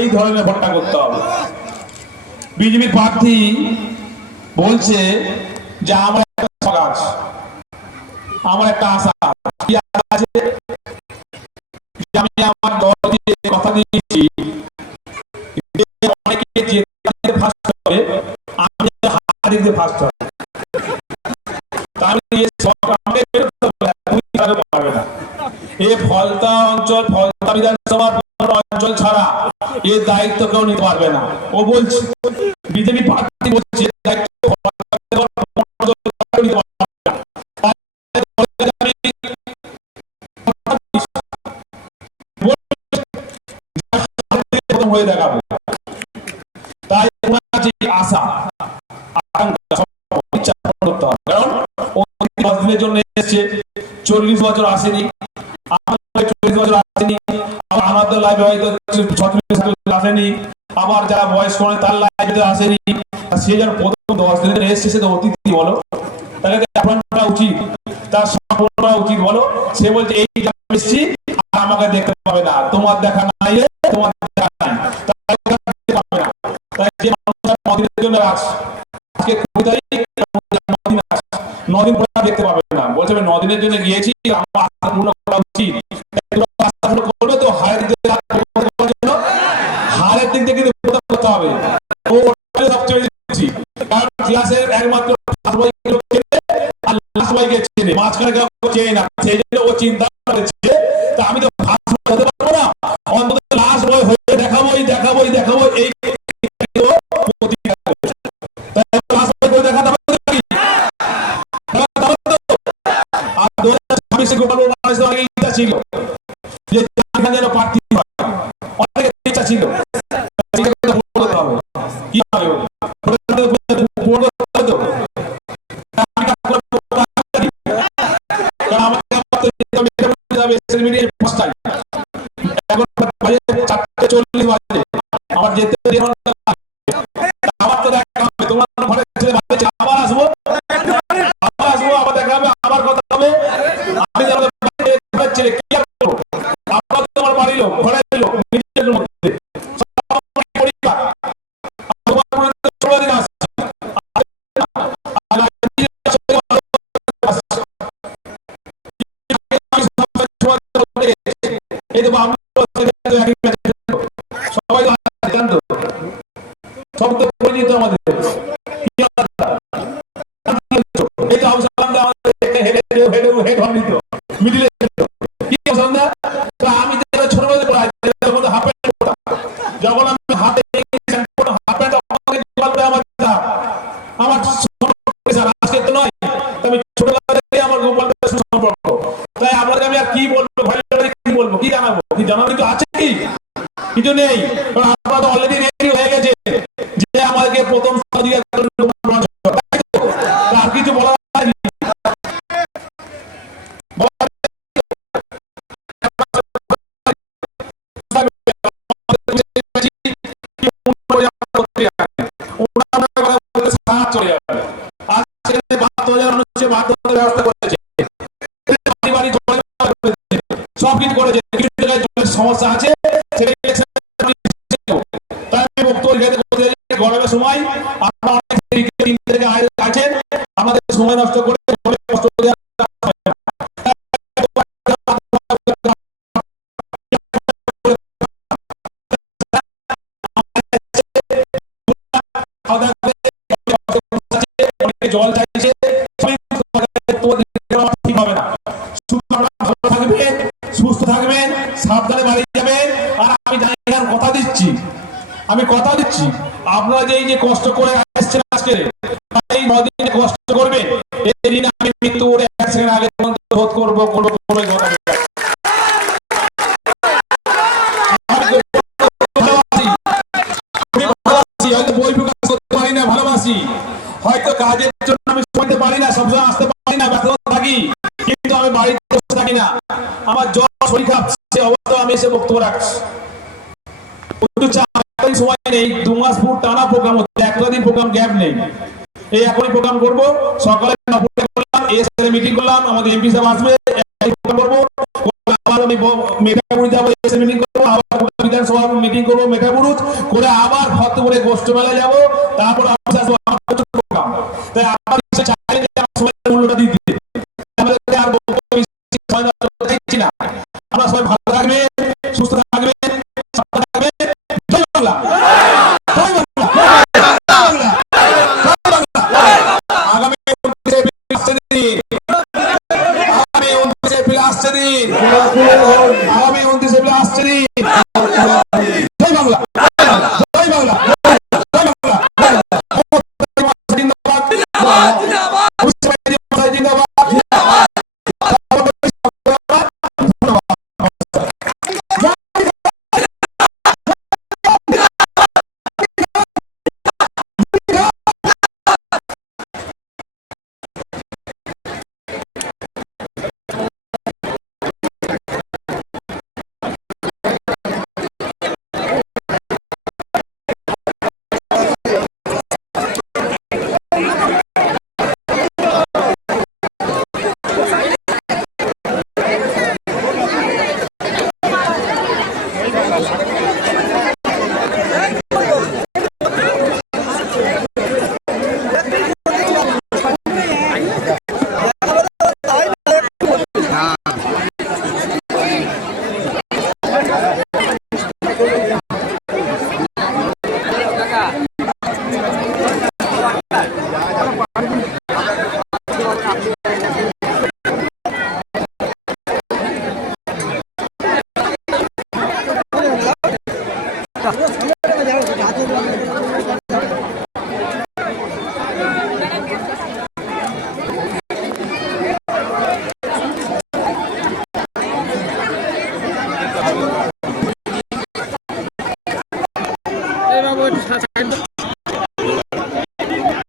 এই ধরনের ভোটটা করতে হবে। বিজেপি প্রার্থী বলছে যে আমার একটা শখ আছে, আমার একটা আশা আছে, আমি আমার দলকে কথা দিয়েছি অনেকে যে ফার্স্ট হবে আমি হারিয়ে ফার্স্ট হবে। এই ফলতা অঞ্চল, ফলতা বিধানসভার অঞ্চল ছাড়া এর দায়িত্ব কেউ নিতে পারবে না। ও বলছে বিজেপি প্রার্থী বলছে হয়ে দেখাবো। তাই আশা কারণ 10 দিনের জন্য এসেছে, 40 বছর আসেনি, 40 বছর আসেনি, আমাদের লাইফে হয়তো 36 আসেনি, আবার যারা বয়স করে তার লাইফে আসেনি। সে যেন প্রথম 10 দিনের এসেছে সে তো অতিথি বলো, তাকে অ্যাপয়েন্ট করা উচিত, তার সম্পন্ন করা উচিত বলো। সে বলছে এই এসেছি আর আমাকে দেখতে পাবে না, তোমার দেখা নাই, তোমার দেখা নাই, তাই যে মানুষরা 9 দিনের জন্য আসে, আজকে 20 তারিখ 9 দিন পরে দেখতে পাবে না, বলছে 9 দিনের জন্য গিয়েছি, আমার আশা পূর্ণ করা উচিত। করবে তো হারের দিক থেকে করতে হবে, ও সবচেয়ে বেশি, কারণ ক্লাসের একমাত্র মাঝখানে চেয়ে না, সেই জন্য ও চিন্তা করেছে আমি তো হতে পারবো না, অন্তত লাস্ট বয় হয়ে দেখাবোই দেখাবোই দেখাবো, এই ছিল যে যেন প্রার্থী হয়, অনেকের ইচ্ছা ছিল, আমার যেতে তোমার ঘরে আবার আসবো, আবার দেখা হবে, আবার কথা হবে। আমি ছেলে কি আপনার তোমার বাড়ির লোক, ঘরের লোক, নিজের মধ্যে সবাই জানতো, সব তো পরিচিত আমাদের আমি ছোটবেলা যখন আমি হাতে আমার আজকে তো নয়, আমি ছোটবেলা থেকে আমার গোপাল সম্পর্ক, তাই আপনাকে আমি আর কি বলবো, কি বলবো, কি জানাবো, কি জানাবো তো আছে কি কিছু নেই, আপনারা তো অলরেডি রেডি হয়ে গেছে যে আমাদেরকে প্রথম আর কিছু বলা সবকিছু করেছে, সমস্যা আছে গরমের সময় আমাদের সময় নষ্ট করে জল চাইছে, ঠিক হবে না। ভালো থাকবেন, সুস্থ থাকবেন, সাবধানে বাড়ি যাবেন। আর আমি জানি কথা দিচ্ছি, আমি কথা দিচ্ছি আপনারা যে এই যে কষ্ট করে আসছেন আজকে এই 9 দিন কষ্ট করবেন, এই দিন আমি মৃত্যু 1 সেকেন্ড আগে বোধ করবো বই প্রকাশ করতে পারি না, ভালোবাসি, হয়তো কাজের জন্য আমি শুনতে পারি না, সবসময় আসতে পারি না, ব্যস্ত থাকি, কিন্তু আমি বাড়িতে বসে থাকি না, আমার জ্বর শরীর খারাপ সে অবস্থা আমি এসে বক্তব্য রাখছি। সময় নেই, 2 মাস পুরো টানা প্রোগ্রাম হচ্ছে, একটা দিন প্রোগ্রাম গ্যাপ নেই। এই এখনই প্রোগ্রাম করবো, সকালে মিটিং করলাম, আমাদের এমপি সাহেব আসবে, করবো, আবার আমি মিটিং করবো, আবার সভা মিটিং করবো মেটাবুরুজ করে আবার ফত করে গোষ্ঠ মেলায় যাবো, তারপর তাই আমার মূল্যটা দিতে আমাদেরকে আর চাইছি না। আমরা সবাই ভালো থাকবে, সুস্থ থাকবে, জয় বাংলা, জয় বাংলা, আগামী 29 এপ্রিল আসছে দিন, আগামী 29 এপ্রিল আসছে দিন, আগামী 29 এপ্রিল আসছে দিন। জয় বাংলা, জয় বাংলা, জয় বাংলা, জিন্দাবাদ, জিন্দাবাদ।